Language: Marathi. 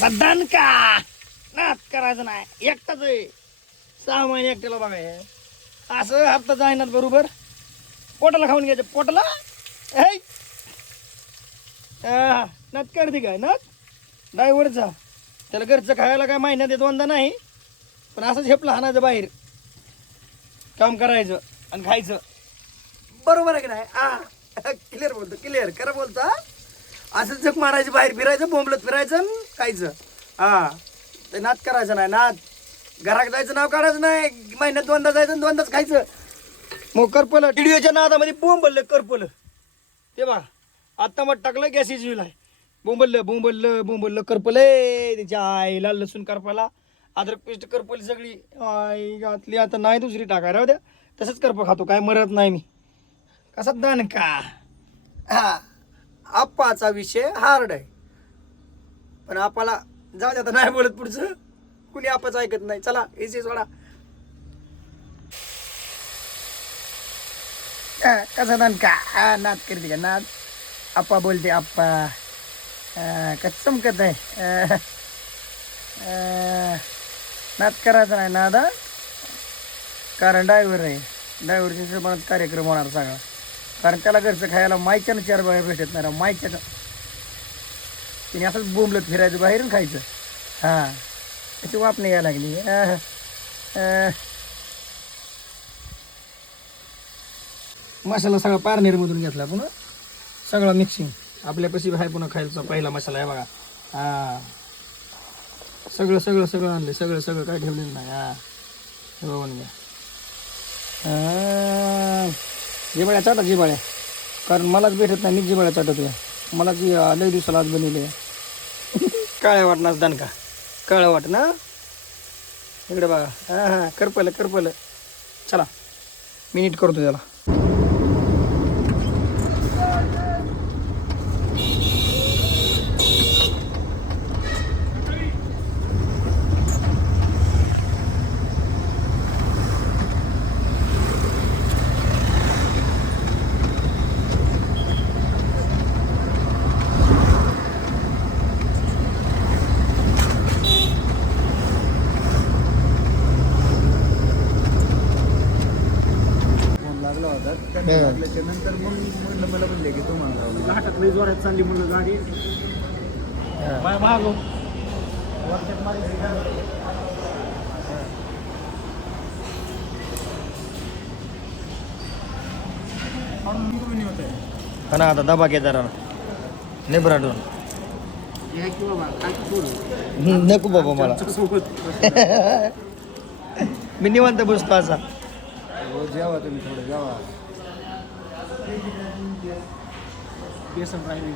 असा दणका नाच करायचं नाही एकटाच आहे 6 महिने एकट्याला बघाय असं हप्ता जाईनात बरोबर पोटाला खाऊन घ्यायचं पोटाला नाच करते काय नाच ड्रायव्हरचा त्याला घरचं खायला काय महिन्यात दोनदा नाही पण असंच हेपला हाणायचं बाहेर काम करायचं आणि खायचं बरोबर आहे की नाही क्लिअर बोलतो क्लिअर खरं बोलतो असंच जग मारायचं बाहेर फिरायचं बोंबलत फिरायचं खायचं ते नाच करायचं नाही नाच घरात जायचं नाव काढायचं नाही महिन्यात दोनदा जायचं आणि दोनदाच खायचं मग करपलं व्हिडिओच्या नादामध्ये बोंबललं करपलं ते बघा आत्ता मग टाकलं गॅस इजविला बोंबललं बोंबललं बोंबललं करपलंय त्याच्या आईला लसूण करपाला अद्रक पेस्ट करपली सगळी आई घातली आता नाही दुसरी टाकाय राहू द्या तसंच करप खातो काय मरत नाही मी कसा दणका आप्पाचा विषय हार्ड आहे पण आपाला जाऊ दे आता नाही बोलत पुढचं कुणी आपाचं ऐकत नाही चला एसी सोडा कसा दणका नाच करते का नाच आप्पा बोलते आप्पा कसं चमकत आहे नाच करायचा नाही नादा कारण ड्रायव्हर आहे ड्रायव्हरच्या हिशोबाने कार्यक्रम होणार सगळा कारण त्याला घरचं खायला मायच्यानं 4 बाहेर भेटत नाही मायच्या तिने असंच बोंबलत फिरायचं बाहेरून खायचं त्याची वाप नाही यायला लागली मसाला सगळा पारनेरमधून घेतला पुन्हा सगळं मिक्सिंग आपल्यापाशी आहे पुन्हा खायचा पहिला मसाला आहे बघा सगळं सगळं सगळं आणलं सगळं सगळं काय ठेवलेलं नाही बघून घ्या जिबाळ्या चाटा जिबाळ्या कारण मलाच भेटत नाही मी जिबाळ्या चाटत मला ती लय दिवसाला आज बनवली काळ्या वाटणार दणका काळं वाट ना इकडे बघा करपलं करपलं चला मी नीट करतो त्याला लागल्याच्या नंतर मग म्हणलं मला म्हणले की तुम्हाला घाटात लई जोरात चालली म्हणलं गाडी मागो हा ना आता दबा घ्या जरा नेबराडून नको बाबा मला मी निवांत बसतो असा हो जेवा तुम्ही थोडं जेवा बेसन राहिली